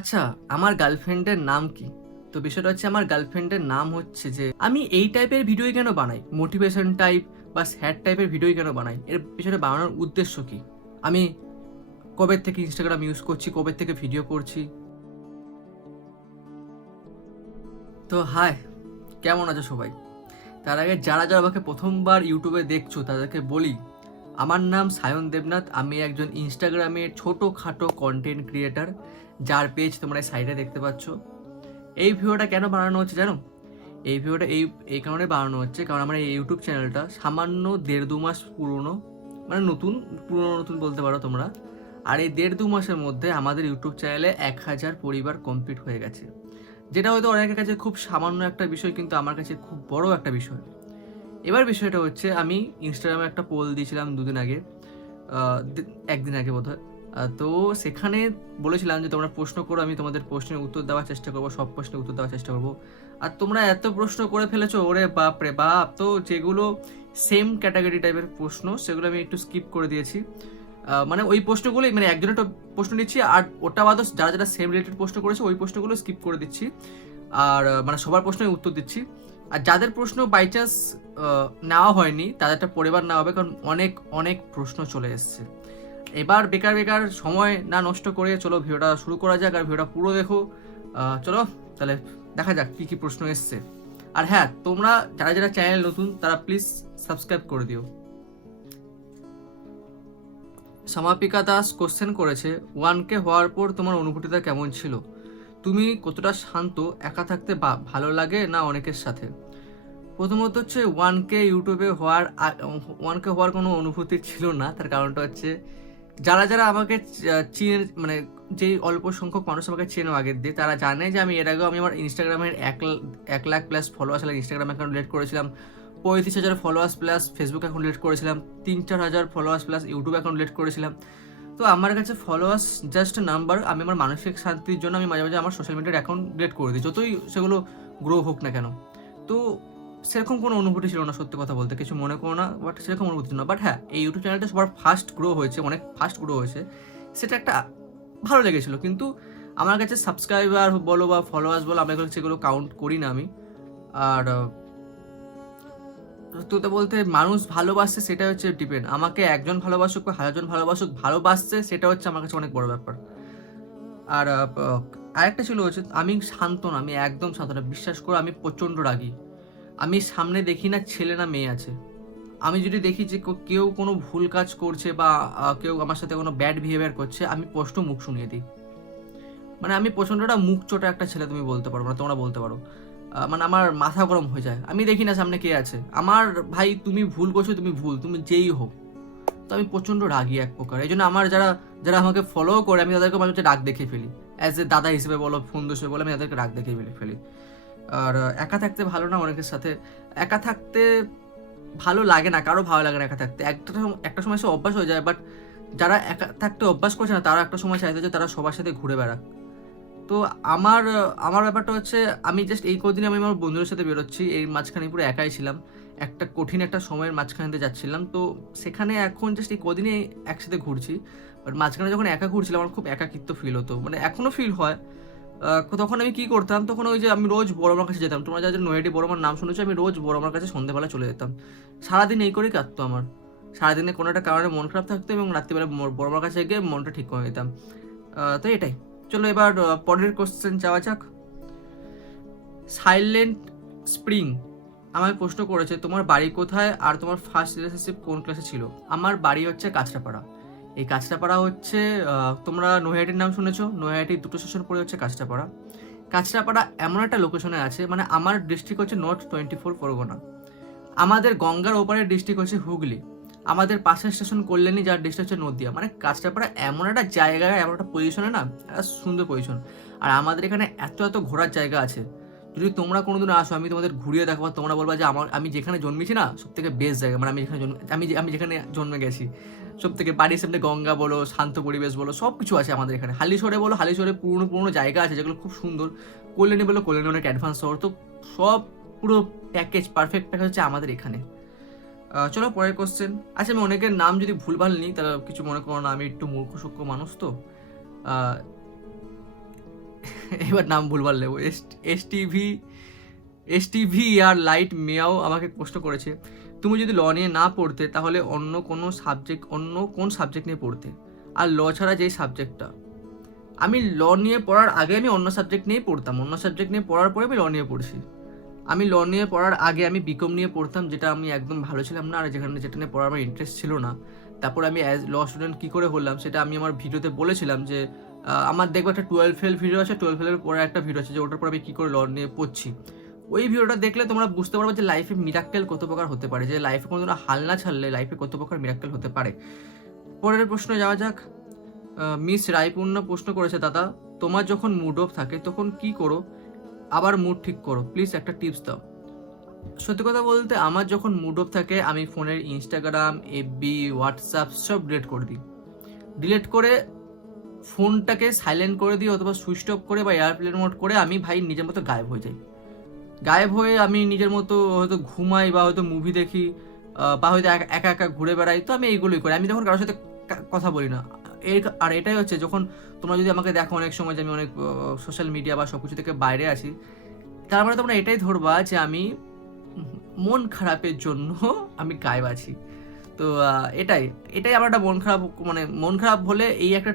আচ্ছা আমার গার্লফ্রেন্ডের নাম কি? তো বিষয়টা হচ্ছে আমার গার্লফ্রেন্ডের নাম হচ্ছে যে, আমি এই টাইপের ভিডিওই কেন বানাই? মোটিভেশন টাইপ বা স্যাড টাইপের ভিডিওই কেন বানাই? এর পিছনে বানানোর উদ্দেশ্য কি? আমি কবে থেকে ইনস্টাগ্রাম ইউজ করছি? কবে থেকে ভিডিও করছি? তো হাই কেমন আছো সবাই? তার আগে যারা যারা আমাকে প্রথমবার ইউটিউবে দেখছ, তাদেরকে বলি আমার নাম সায়ন দেবনাথ, আমি একজন ইনস্টাগ্রামের ছোটোখাটো কন্টেন্ট ক্রিয়েটার যার পেজ তোমরা সাইডে দেখতে পাচ্ছ। এই ভিডিওটা কেন বানানো হচ্ছে জানো? এই ভিডিওটা এই এই কারণে বানানো হচ্ছে, কারণ আমার এই ইউটিউব চ্যানেলটা সামান্য দেড় দু মাস পুরনো মানে নতুন, পুরনো নতুন বলতে পারো তোমরা। আর এই দেড় দু মাসের মধ্যে আমাদের ইউটিউব চ্যানেলে এক হাজার পরিবার কমপ্লিট হয়ে গেছে। যেটা হয়তো অনেকের কাছে খুব সামান্য একটা বিষয়, কিন্তু আমার কাছে খুব বড় একটা বিষয়। এবার বিষয়টা হচ্ছে, আমি ইনস্টাগ্রামে একটা পোল দিয়েছিলাম দুদিন আগে একদিন আগে বোধ তো সেখানে বলেছিলাম যে, তোমরা প্রশ্ন করো, আমি তোমাদের প্রশ্নের উত্তর দেওয়ার চেষ্টা করব, সব প্রশ্নের উত্তর দেওয়ার চেষ্টা করব। আর তোমরা এত প্রশ্ন করে ফেলেছো, ওরে বাপ রে বাপ! তো যেগুলো সেম ক্যাটাগরি টাইপের প্রশ্ন, সেগুলো আমি একটু স্কিপ করে দিয়েছি। মানে ওই প্রশ্নগুলোই মানে একজনের প্রশ্ন নিচ্ছি, আর ওটা বাদও যারা যারা সেম রিলেটেড প্রশ্ন করেছে, ওই প্রশ্নগুলো স্কিপ করে দিচ্ছি। আর মানে সবার প্রশ্নের উত্তর দিচ্ছি। আর যাদের প্রশ্ন বাই চান্স নেওয়া হয়নি তাদেরটা পরিবার নেওয়া হবে, কারণ অনেক অনেক প্রশ্ন চলে এসছে। এবার বেকার বেকার, সময় না নষ্ট করে চলো ভিডিওটা শুরু করা যাক আর ভিডিওটা পুরো দেখো। চলো, তাহলে দেখা যাক কি কি প্রশ্ন এসছে। আর হ্যাঁ তোমরা যারা যারা চ্যানেল নতুন, তারা প্লিজ সাবস্ক্রাইব করে দিও। সমাপিকা দাস কোশ্চেন করেছে ওয়ান কে হওয়ার পর তোমার অনুভূতিটা কেমন ছিল? তুমি কতটা শান্ত, একা থাকতে ভালো লাগে না অনেকের সাথে? প্রথমত হচ্ছে ওয়ান কে ইউটিউবে হওয়ার ওয়ান কে হওয়ার কোনো অনুভূতি ছিল না। তার কারণটা হচ্ছে যারা যারা আমাকে চিনে মানে যেই অল্প সংখ্যক মানুষ আমাকে চেনো আগের দিয়ে, তারা জানে যে আমি এর আগেও আমি আমার ইনস্টাগ্রামের এক এক lakh plus followers Instagram account relate করেছিলাম। পঁয়ত্রিশ হাজার followers plus Facebook account relate করেছিলাম। তিন, চার হাজার followers plus YouTube account relate করেছিলাম। তো আমার কাছে ফলোয়ার্স জাস্ট নাম্বার আমি আমার মানসিক শান্তির জন্য আমি মাঝে মাঝে আমার সোশ্যাল মিডিয়ার অ্যাকাউন্ট ডিলেট করে দিই। যতই সেগুলো গ্রো হোক না কেন। তো সেরকম কোনো অনুভূতি ছিল না, সত্যি কথা বলতে। কিছু মনে করো না বাট সেরকম অনুভূতি ছিল না। বাট হ্যাঁ এই ইউটিউব চ্যানেলটা সবার ফার্স্ট গ্রো হয়েছে, অনেক ফাস্ট গ্রো হয়েছে। সেটা একটা ভালো লেগেছিলো, কিন্তু আমার কাছে সাবস্ক্রাইবার বলো বা ফলোয়ার্স বলো আমি সেগুলো কাউন্ট করি না আমি। আর আহ, বলতে মানুষ ভালোবাসছে সেটা হচ্ছে ডিপেন্ড আমাকে একজন ভালোবাসুক বা হাজারজন ভালোবাসুক ভালোবাসছে সেটা হচ্ছে আমার কাছে অনেক বড় ব্যাপার। আর আরেকটা ছিল হচ্ছে আমি শান্ত না আমি একদম শান্ত না বিশ্বাস করো আমি প্রচণ্ড রাগী। আমি সামনে দেখি না ছেলে না মেয়ে আছে। আমি যদি দেখি যে কেউ কোনো ভুল কাজ করছে বা কেউ আমার সাথে কোনো ব্যাড বিহেভিয়ার করছে আমি স্পষ্ট মুখ শুনিয়ে দিই। মানে আমি প্রচণ্ডটা মুখ চোটা একটা ছেলে তুমি বলতে পারো না তোমরা বলতে পারো। মানে আমার মাথা গরম হয়ে যায়। আমি দেখি না সামনে কে আছে। আমার ভাই, তুমি ভুল করছ, তুমি ভুল, তুমি যেই হোক। তো আমি প্রচণ্ড রাগি এক প্রকার। এই জন্য আমার যারা যারা আমাকে ফলো করে, আমি তাদেরকে মাঝে রাগ দেখে ফেলি। অ্যাজ এ দাদা হিসেবে বলো বন্ধু হিসেবে বলো, আমি তাদেরকে রাগ দেখে ফেলি ফেলি। আর একা থাকতে ভালো না অনেকের সাথে। একা থাকতে ভালো লাগে না, কারও ভালো লাগে না একা থাকতে। একটা একটা সময় সে অভ্যাস হয়ে যায় বাট যারা একা থাকতে অভ্যাস করছে না, তারা একটা সময় চাইতে যে তারা সবার সাথে ঘুরে বেড়াক। তো আমার আমার ব্যাপারটা হচ্ছে, আমি জাস্ট এই কদিন আমি আমার বন্ধুদের সাথে বেরোচ্ছি, এই মাঝখানে পুরো একাই ছিলাম। একটা কঠিন একটা সময়ের মাঝখানে দিয়ে যাচ্ছিলাম। তো সেখানে এখন জাস্ট এই কদিনে একসাথে ঘুরছি। বাট মাঝখানে যখন একা ঘুরছিলাম, আমার খুব একাকিত্ব ফিল হতো। মানে এখনও ফিল হয়। তখন আমি কি করতাম? তখন ওই যে আমি রোজ বড় মার কাছে যেতাম। তোমরা যাদের নয়েডি বড় মার নাম শুনেছো, আমি রোজ বড় মার কাছে সন্ধ্যেবেলা চলে যেতাম। সারাদিন এই করেই কাটতো আমার। সারাদিনে কোনো একটা কারণে মন খারাপ থাকতো এবং রাত্রিবেলা বড় মার কাছে গিয়ে মনটা ঠিক করে দিতাম তো এটাই। চলো এবার পরের কোশ্চেন যাওয়া যাক। সাইলেন্ট স্প্রিং আমাকে প্রশ্ন করেছে, তোমার বাড়ি কোথায় আর তোমার ফার্স্ট রিলেশনশিপ কোন ক্লাসে ছিল? আমার বাড়ি হচ্ছে কাঁচরাপাড়া। এই কাঁচরাপাড়া হচ্ছে তোমরা নৈহাটির নাম শুনেছো নৈহাটি দুটো স্টেশন পরে হচ্ছে কাঁচরাপাড়া। কাঁচরাপাড়া এমন একটা লোকেশনে আছে মানে আমার ডিস্ট্রিক্ট হচ্ছে নর্থ টোয়েন্টি ফোর পরগনা আমাদের গঙ্গার ওপারের ডিস্ট্রিক্ট হচ্ছে হুগলি। আমাদের পাশের স্টেশন কল্যাণী যার ডিস্ট্রিক্ট হচ্ছে নদিয়া। মানে কাঁচরাপাড়া এমন একটা জায়গায় এমন একটা পজিশনে না, একটা সুন্দর পজিশন আর আমাদের এখানে এত এত ঘোরার জায়গা আছে। যদি তোমরা কোনো কোনোদিন আসো, আমি তোমাদের ঘুরিয়ে দেখাবো তোমরা বলবা যে আমার, আমি যেখানে জন্মেছি না সব থেকে বেস্ট জায়গা মানে আমি যেখানে জন্ম, আমি আমি যেখানে জন্মে গেছি। সব থেকে বাড়ির সামনে গঙ্গা বলো, শান্ত পরিবেশ বলো সব কিছু আছে আমাদের এখানে। হালিশহরে বলো, হালিশহরে পুরনো পুরনো জায়গা আছে যেগুলো খুব সুন্দর। কল্যাণী বলো, কল্যাণী অনেক অ্যাডভান্স শহর, তো সব পুরো প্যাকেজ পারফেক্ট প্যাকেজ হচ্ছে আমাদের এখানে। চলো পরের কোশ্চেন আচ্ছা আমি অনেকের নাম যদি ভুলভাল নিই তাহলে কিছু মনে করো না, আমি একটু মূর্খ সূক্ষ্ম মানুষ তো। এবার নাম ভুলবার লেবো এস এস এস টিভি আর লাইট মেয়াও আমাকে প্রশ্ন করেছে, তুমি যদি ল নিয়ে না পড়তে, তাহলে অন্য কোনো সাবজেক্ট অন্য কোন সাবজেক্ট নিয়ে পড়তে? আর ল ছাড়া যেই সাবজেক্টটা আমি ল নিয়ে পড়ার আগে আমি অন্য সাবজেক্ট নিয়ে পড়তাম। অন্য সাবজেক্ট নিয়ে পড়ার পরে আমি ল নিয়ে পড়ছি। আমি ল নিয়ে পড়ার আগে আমি বিকম নিয়ে পড়তাম, যেটা আমি একদম ভালো ছিলাম না, আর যেখানে যেটা নিয়ে পড়ার আমার ইন্টারেস্ট ছিল না। তারপর আমি অ্যাজ ল স্টুডেন্ট কী করে হলাম, সেটা আমি আমার ভিডিওতে বলেছিলাম যে আমার দেখব একটা টুয়েলভ ফেল ভিডিও আছে টুয়েলভ ফেলের পরে একটা ভিডিও আছে, যে ওটার পর আমি কী করে ল নিয়ে পড়ছি। ওই ভিডিওটা দেখলে তোমরা বুঝতে পারবে যে লাইফে মিরাক্কেল কত প্রকার হতে পারে, যে লাইফে কোনো হাল না ছাড়লে লাইফে কত প্রকার মিরাক্কেল হতে পারে। পরের প্রশ্ন যাওয়া যাক। মিস রায়পূর্ণ প্রশ্ন করেছে, দাদা, তোমার যখন মুড অফ থাকে, তখন কি করো? আবার মুড ঠিক করো। প্লিজ একটা টিপস দাও। সত্যি কথা বলতে আমার যখন মুড অফ থাকে, আমি ফোনের ইনস্টাগ্রাম এফবি হোয়াটসঅ্যাপ সব ডিলেট করে দিই। ডিলেট করে ফোনটাকে সাইলেন্ট করে দিই অথবা সুইচ অফ করে বা এয়ারপ্লেন মোড করে আমি ভাই নিজের মতো গায়েব হয়ে যাই। গায়েব হয়ে আমি নিজের মতো হয়তো ঘুমাই বা হয়তো মুভি দেখি বা হয়তো একা একা ঘুরে বেড়াই, তো আমি এইগুলোই করি। আমি তখন কারোর সাথে কথা বলি না। এর আর এটাই হচ্ছে, যখন তোমরা যদি আমাকে দেখো অনেক সময় যে আমি অনেক সোশ্যাল মিডিয়া বা সব কিছু থেকে বাইরে আছি, তার মানে তোমরা এটাই ধরবা যে আমি মন খারাপের জন্য আমি গায়েব আছি। তো এটাই এটাই আমার একটা মন খারাপ মানে মন খারাপ হলে এই একটা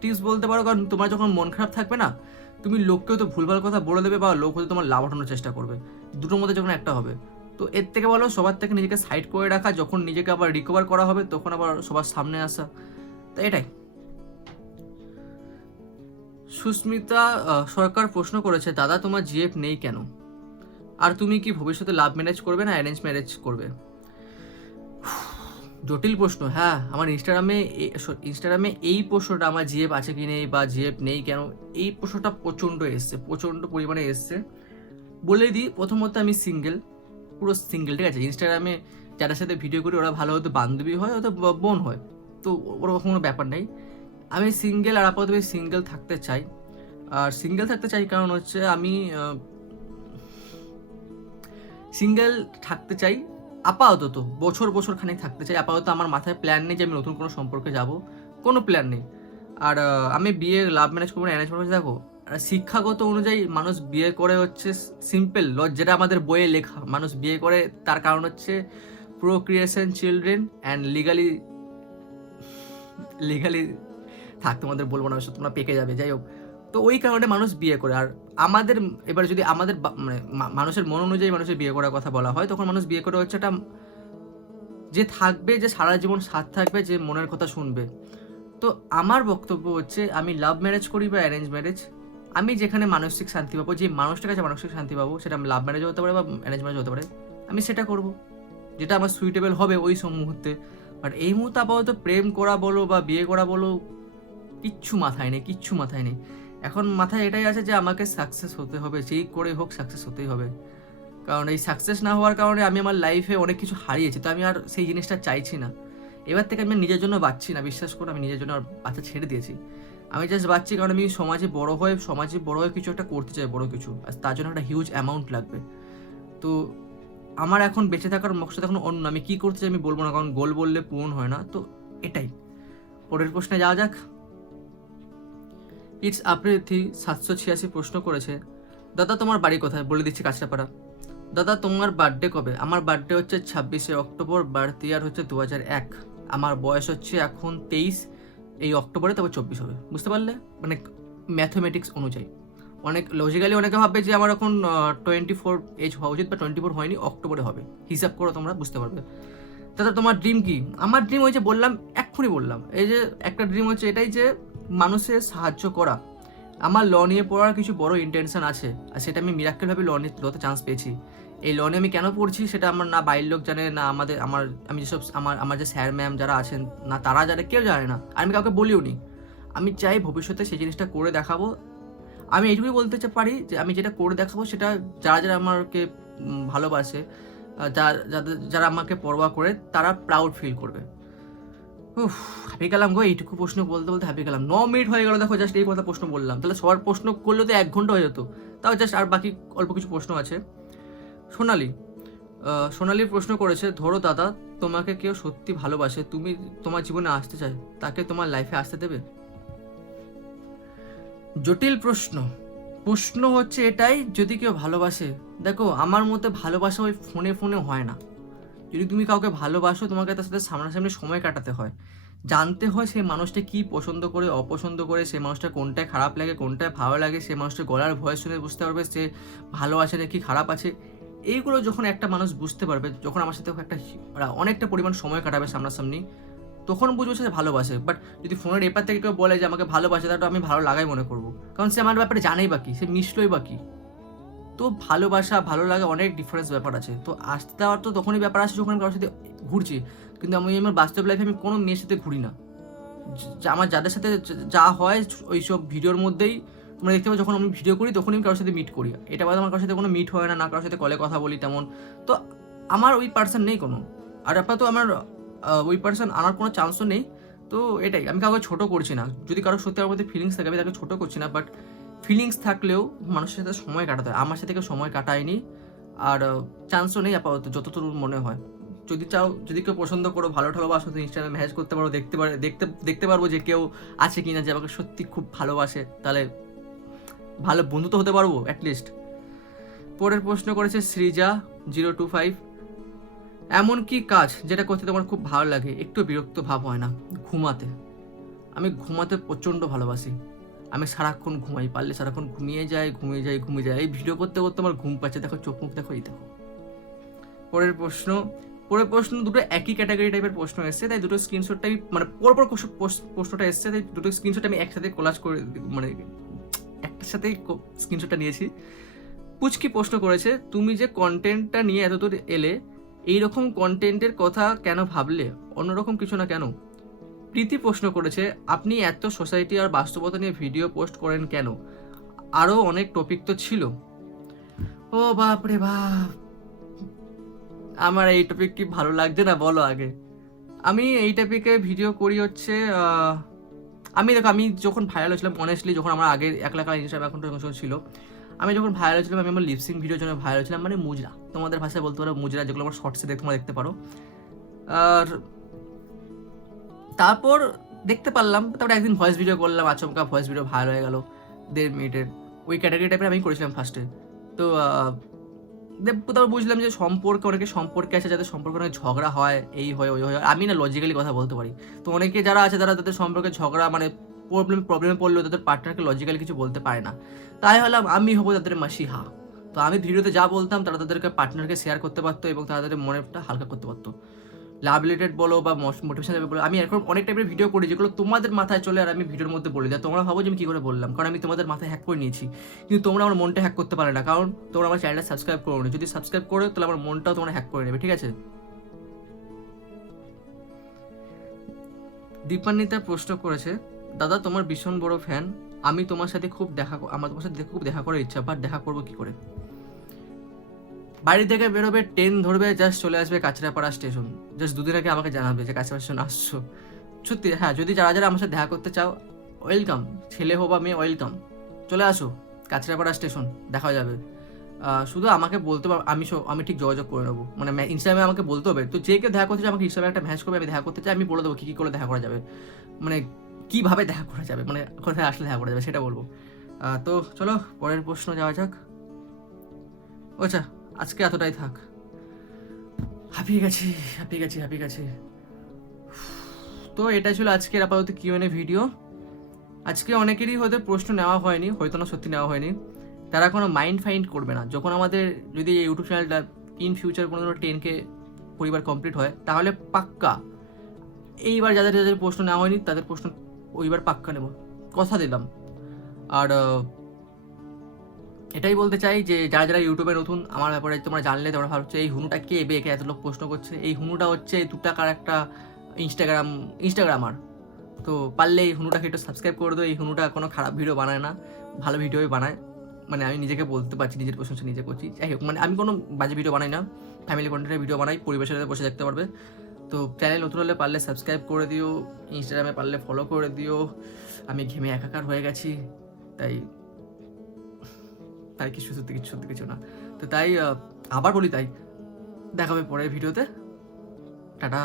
টিপস বলতে পারো, কারণ তোমার যখন মন খারাপ থাকবে না, তুমি লোককেও তো ভুলভাল কথা বলে দেবে বা লোক হয়তো তোমার লাভ ওঠানোর চেষ্টা করবে। দুটোর মধ্যে যখন একটা হবে, তো এর থেকে বলো সবার থেকে নিজেকে সাইড করে রাখা, যখন নিজেকে আবার রিকভার করা হবে, তখন আবার সবার সামনে আসা। এটাই। সুস্মিতা সরকার প্রশ্ন করেছে, দাদা, তোমার জিএফ নেই কেন? আর তুমি কি ভবিষ্যতে লাভ ম্যারেজ করবে না অ্যারেঞ্জ ম্যারেজ করবে? জটিল প্রশ্ন হ্যাঁ আমার ইনস্টাগ্রামে ইনস্টাগ্রামে এই প্রশ্নটা, আমার জিএফ আছে কি নেই বা জিএফ নেই কেন? এই প্রশ্নটা প্রচণ্ড এসছে, প্রচণ্ড পরিমাণে এসছে। বলে দিই, প্রথমত আমি সিঙ্গেল পুরো সিঙ্গেল ঠিক আছে? ইনস্টাগ্রামে যাদের সাথে ভিডিও করি, ওরা ভালো হয়তো বান্ধবী হয় হয়তো বোন হয়। তো ওরকম কোনো ব্যাপার নেই। আমি সিঙ্গেল আর আপাতত সিঙ্গেল থাকতে চাই। আর সিঙ্গেল থাকতে চাই কারণ হচ্ছে আমি সিঙ্গেল থাকতে চাই আপাতত, বছর বছর খানিক থাকতে চাই। আপাতত আমার মাথায় প্ল্যান নেই যে আমি নতুন কোনো সম্পর্কে যাব। কোনো প্ল্যান নেই। আর আমি বিয়ে লাভ ম্যানেজ করব অ্যারেঞ্জ ম্যারেজ দেখো শিক্ষাগত অনুযায়ী মানুষ বিয়ে করে হচ্ছে সিম্পল ল, যেটা আমাদের বইয়ে লেখা। মানুষ বিয়ে করে তার কারণ হচ্ছে procreation children and legally legally থাক, তোমাদের বলব না তোমরা পেকে যাবে, যাই হোক। তো ওই কারণে মানুষ বিয়ে করে। আর আমাদের, এবার যদি আমাদের মানে মানুষের মন অনুযায়ী মানুষের বিয়ে করার কথা বলা হয়, তখন মানুষ বিয়ে করে হচ্ছে একটা যে থাকবে, যে সারা জীবন সাথ থাকবে, যে মনের কথা শুনবে। তো আমার বক্তব্য হচ্ছে, আমি লাভ ম্যারেজ করি বা অ্যারেঞ্জ ম্যারেজ আমি যেখানে মানসিক শান্তি পাবো, যে মানুষটার কাছে মানসিক শান্তি পাবো, সেটা লাভ ম্যারেজ হতে পারে বা অ্যারেঞ্জ ম্যারেজ হতে পারে, আমি সেটা করব। যেটা আমার সুইটেবল হবে ওই সব মুহূর্তে বাট এই মুহূর্তে আপাতত প্রেম করা বলো বা বিয়ে করা বলো, কিচ্ছু মাথায় নেই, কিচ্ছু মাথায় নেই। এখন মাথায় এটাই আছে যে আমাকে সাকসেস হতে হবে, যেই করে হোক সাকসেস হতেই হবে। কারণ এই সাকসেস না হওয়ার কারণে আমি আমার লাইফে অনেক কিছু হারিয়েছি, তো আমি আর সেই জিনিসটা চাইছি না। এবার থেকে আমি নিজের জন্য বাঁচছি না, বিশ্বাস করো, আমি নিজের জন্য আর বাচ্চা ছেড়ে দিয়েছি। আমি জাস্ট বাঁচছি কারণ আমি সমাজে বড় হয়ে, সমাজে বড় হয়ে কিছু একটা করতে চাই, বড় কিছু। আর তার জন্য একটা হিউজ অ্যামাউন্ট লাগবে। তো আমার এখন বেঁচে থাকার মকসদ এখন অন্য, আমি কী করতে চাই আমি বলব না, কারণ গোল বললে পূরণ হয় না, তো এটাই। পরের প্রশ্নে যাওয়া যাক। ইটস আপ্রিথি সাতশো ছিয়াশি প্রশ্ন করেছে, দাদা, তোমার বাড়ি কোথায়? বলে দিচ্ছি কাছড়াপাড়া। দাদা, তোমার বার্থডে কবে? আমার বার্থডে হচ্ছে ছাব্বিশে অক্টোবর বার্থ ইয়ার হচ্ছে দু হাজার এক। আমার বয়স হচ্ছে এখন তেইশ, এই অক্টোবরে তবে চব্বিশ হবে। বুঝতে পারলে? মানে ম্যাথমেটিক্স অনুযায়ী। অনেক লজিক্যালি অনেকে ভাববে যে আমার এখন টোয়েন্টি ফোর এজ হওয়া উচিত বা টোয়েন্টি ফোর হয়নি অক্টোবরে হবে। হিসাব করো তোমরা বুঝতে পারবে। দাদা তোমার ড্রিম কি? আমার ড্রিম ওই যে বললাম, এক্ষুনি বললাম। এই যে একটা ড্রিম হচ্ছে এটাই যে মানুষের সাহায্য করা। আমার ল নিয়ে পড়ার কিছু বড় ইন্টেনশন আছে, আর সেটা আমি মিরাক্কেলভাবে ল নিয়ে লতে চান্স পেয়েছি। এই ল নিয়ে আমি কেন পড়ছি সেটা আমার না বাইরের লোক জানে, না আমাদের, আমার, আমি যেসব, আমার আমার যে স্যার ম্যাম যারা আছেন, না তারা জানে, কেউ জানে না। আমি কাউকে বলিও নি। আমি চাই ভবিষ্যতে সেই জিনিসটা করে দেখাবো আমি এইটুকুই বলতে পারি যে আমি যেটা করে দেখাবো সেটা যারা যারা আমাকে ভালোবাসে যাদের, যারা আমাকে পরোয়া করে, তারা প্রাউড ফিল করবে। উফ হাঁপিয়ে গেলাম গো, এইটুকু প্রশ্ন বলতে বলতে হাঁপিয়ে গেলাম। ন মিনিট হয়ে গেল, দেখো জাস্ট এই কথা প্রশ্ন বললাম। তাহলে সবার প্রশ্ন করলে তো এক ঘণ্টা হয়ে যেত। তাও জাস্ট আর বাকি অল্প কিছু প্রশ্ন আছে। সোনালি সোনালি প্রশ্ন করেছে, ধরো দাদা, তোমাকে কেউ সত্যি ভালোবাসে, তুমি তোমার জীবনে আসতে চায়, তাকে তোমার লাইফে আসতে দেবে? জটিল প্রশ্ন। প্রশ্ন হচ্ছে এটাই, যদি কেউ ভালোবাসে, দেখো, আমার মতে ভালোবাসা ওই ফোনে ফোনে হয় না। যদি তুমি কাউকে ভালোবাসো, তোমাকে তার সাথে সামনাসামনি সময় কাটাতে হয়। জানতে হয় সেই মানুষটা কি পছন্দ করে, অপছন্দ করে, সেই মানুষটা কোনটায় খারাপ লাগে, কোনটায় ভালো লাগে, সেই মানুষটা গলার ভয়েস শুনে বুঝতে পারবে সে ভালো আছে না কি খারাপ আছে। এইগুলো যখন একটা মানুষ বুঝতে পারবে, যখন আমার সাথে একটা অনেকটা পরিমাণ সময় কাটাবে সামনাসামনি তখন বুঝব সে ভালোবাসে। বাট যদি ফোনের এপার থেকে কেউ বলে যে আমাকে ভালোবাসে, তাহলে আমি ভালো লাগাই মনে করব। কারণ সে আমার ব্যাপারে জানেই বাকি সে মিশলই বাকি তো ভালোবাসা, ভালো লাগা অনেক ডিফারেন্স ব্যাপার আছে। তো আসতে দেওয়ার তো তখনই ব্যাপার আছে যখন কারোর সাথে ঘুরছি। কিন্তু আমি আমার বাস্তব লাইফে আমি কোনো মেয়ের সাথে ঘুরি না। আমার যাদের সাথে যা- হয় ওই সব ভিডিওর মধ্যেই তোমরা দেখতে পাবো যখন আমি ভিডিও করি তখনই আমি কারোর সাথে মিট করি। এটা বাদে আমার কারোর সাথে কোনো মিট হয় না না কারোর সাথে কলে কথা বলি তেমন। তো আমার ওই পার্সন নেই কোনো। আর আপাতত আমার ওই পার্সন আনার কোনো চান্সও নেই। তো এটাই, আমি কাউকে ছোটো করছি না। যদি কারোর সত্যি আমার মধ্যে ফিলিংস থাকে, আমি তাকে ছোটো করছি না বাট ফিলিংস থাকলেও মানুষের সাথে সময় কাটাতে হয়। আমার সাথে কেউ সময় কাটায়নি, আর চান্সও নেই আপাতত যতটুকু মনে হয়। যদি চাও, যদি কেউ পছন্দ করো, ভালো ভালোবাসো তো ইনস্টাগ্রামে ম্যাসেজ করতে পারো, দেখতে পারো, দেখতে দেখতে পারব যে কেউ আছে কি না যে আমাকে সত্যি খুব ভালোবাসে, তাহলে ভালো বন্ধু তো হতে পারব অ্যাটলিস্ট পরের প্রশ্ন করেছে সৃজা জিরো টু ফাইভ এমন কি কাজ যেটা করতে তোমার খুব ভালো লাগে? একটু বিরক্ত ভাব হয় না। ঘুমাতে। আমি ঘুমাতে প্রচণ্ড ভালোবাসি। আমি সারাক্ষণ ঘুমাই। পারলে সারাক্ষণ ঘুমিয়ে যাই ঘুমিয়ে যাই ঘুমিয়ে যাই। এই ভিডিও করতে করতে আমার ঘুম পাচ্ছে। দেখো, চোখ মুখ দেখো, এই দেখো। পরের প্রশ্ন। পরের প্রশ্ন দুটো একই ক্যাটাগরি টাইপের প্রশ্ন এসছে। তাই দুটো স্ক্রিনশটটাই মানে পরপর প্রশ্নটা এসছে। তাই দুটো স্ক্রিনশট আমি একসাথে কোলাজ করে মানে একটার সাথেই স্ক্রিনশটটা নিয়েছি। পুচকি প্রশ্ন করেছে, তুমি যে কন্টেন্টটা নিয়ে এতদূর এলে এইরকম কন্টেন্টের কথা কেন ভাবলে? অন্যরকম কিছু না কেন? প্রীতি প্রশ্ন করেছে, আপনি এত সোসাইটি আর বাস্তবতা নিয়ে ভিডিও পোস্ট করেন কেন? আরও অনেক টপিক তো ছিল। ও বাপ রে বাপ। আমার এই টপিক কি ভালো লাগছে না বলো আগে। আমি এই টপিকে ভিডিও করি হচ্ছে আমি দেখো, আমি যখন ভাইরাল হয়েছিলাম অনেস্টলি যখন আমার আগের এক লাখ ইনস্টাগ্রাম অ্যাকাউন্ট ছিল আমি যখন ভাইরাল ছিলাম, আমি আমার লিপসিং ভিডিওর জন্য ভাইরাল হয়েছিলাম মানে মুজরা। তোমাদের ভাষায় বলতে পারো, মুজরা যেগুলো আমার শর্টসে দেখতে তোমরা দেখতে পারো। আর তারপর দেখতে পারলাম, তারপরে একদিন ভয়েস ভিডিও করলাম, আচমকা ভয়েস ভিডিও ভাইরাল হয়ে গেল, দেড় মিনিটের ওই ক্যাটাগরি টাইপের আমি করেছিলাম ফার্স্টে তো তারপর বুঝলাম যে সম্পর্কে, অনেকে সম্পর্কে আছে, যাদের সম্পর্কে অনেক ঝগড়া হয়, এই হয়, ওই হয়। আমি না লজিক্যালি কথা বলতে পারি। তো অনেকে যারা আছে, তারা তাদের সম্পর্কে ঝগড়া মানে প্রবলেম প্রবলেমে পড়লেও তাদের পার্টনারকে লজিক্যালি কিছু বলতে পারে না। তাই হলাম, আমি হব তাদের মাসিহা। তো আমি ভিডিওতে যা বলতাম, তারা তাদেরকে পার্টনারকে শেয়ার করতে পারতো এবং তারা তাদের মনেটা হালকা করতে পারতো। লাভ রিলেটেড বলো বা মোটিভেশন বলো, আমি এরকম অনেক টাইপের ভিডিও করি যেগুলো তোমাদের মাথায় চলে আর আমি ভিডিওর মধ্যে বলে আর তোমরা ভাবো যে আমি কী করে বললাম, কারণ আমি তোমাদের মাথায় হ্যাক করে নিয়েছি। কিন্তু তোমরা আমার মনটা হ্যাক করতে পারে না, কারণ তোমরা আমার চ্যানেলটা সাবস্ক্রাইব করো না। যদি সাবস্ক্রাইব করো, তাহলে আমার মনটাও তোমরা হ্যাক করে নেবে, ঠিক আছে? দীপান্বিতা প্রশ্ন করেছে দাদা, তোমার ভীষণ বড় ফ্যান আমি তোমার সাথে খুব দেখা আমার তোমার সাথে খুব দেখা করার ইচ্ছা বাট দেখা করব কি করে? বাড়ি থেকে বেরোবে ট্রেন ধরবে জাস্ট চলে আসবে কাছড়াপাড়া স্টেশন জাস্ট দুদিন আগে আমাকে জানাবে যে কাছড়াপাড়া স্টেশন আসছো। সত্যি হ্যাঁ যদি যারা যারা আমার সাথে দেখা করতে চাও ওয়েলকাম ছেলে হো বা মেয়ে ওয়েলকাম চলে আসো কাছড়াপাড়া স্টেশন দেখা যাবে। শুধু আমাকে বলতে পার আমি আমি ঠিক যোগাযোগ করে নেব। মানে ইনস্টাগ্রামে আমাকে বলতে হবে। তো যে কেউ দেখা করতে চাই আমাকে ইনস্টাগ্রামে একটা ম্যাচ করবে, আমি দেখা করতে চাই, আমি বলে দেবো কী কী করে দেখা করা যাবে। মানে কীভাবে দেখা করা যাবে? মানে কোথায় আসলে দেখা করা যাবে সেটা বলব। তো চলো, পরের প্রশ্ন যাওয়া যাক। আচ্ছা আজকে এতটাই থাক। হাঁপিয়ে গেছি হাঁপিয়ে গেছি হাঁপিয়ে গেছি। তো এটা ছিল আজকের আপাতত কিউএনএ ভিডিও আজকে অনেকেরই হয়তো প্রশ্ন নেওয়া হয়নি, হয়তো না, সত্যি নেওয়া হয়নি। তারা কোনো মাইন্ড ফাইন্ড করবে না। যখন আমাদের যদি এই ইউটিউব চ্যানেলটা ইন ফিউচার কোনো টেন কে পরিবার কমপ্লিট হয়, তাহলে পাক্কা। এইবার যাদের যাদের প্রশ্ন নেওয়া হয়নি, তাদের প্রশ্ন ওইবার পাক্কা নেব। কথা দিলাম। আর এটাই বলতে চাই যে, যারা যারা ইউটিউবে নতুন, আমার ব্যাপারে তোমরা জানলে তোমরা ভাবছ, এই হুনুটা কে বেকে এত লোক প্রশ্ন করছে। এই হুনুটা হচ্ছে দু টাকার একটা ইনস্টাগ্রাম ইনস্টাগ্রামার তো পারলে এই হুনুটাকে একটু সাবস্ক্রাইব করে দিও। এই হুনুটা কোনো খারাপ ভিডিও বানায় না, ভালো ভিডিওই বানায়। মানে আমি নিজেকে বলতে পারছি, নিজের প্রশংসা নিজে করছি। যাই হোক মানে আমি কোনো বাজে ভিডিও বানাই না। ফ্যামিলি কন্টেন্টের ভিডিও বানাই, পরিবেশের বসে দেখতে পারবে। তো চ্যানেল নতুন হলে পারলে সাবস্ক্রাইব করে দিও ইনস্টাগ্রামে পারলে ফলো করে দিও। আমি ঘেমে একাকার হয়ে গেছি, তাই তাই কিছু সত্যি কিছু সত্যি কিছু না। তো তাই আবার বলি তাই, দেখাবে পরের ভিডিওতে টাটা।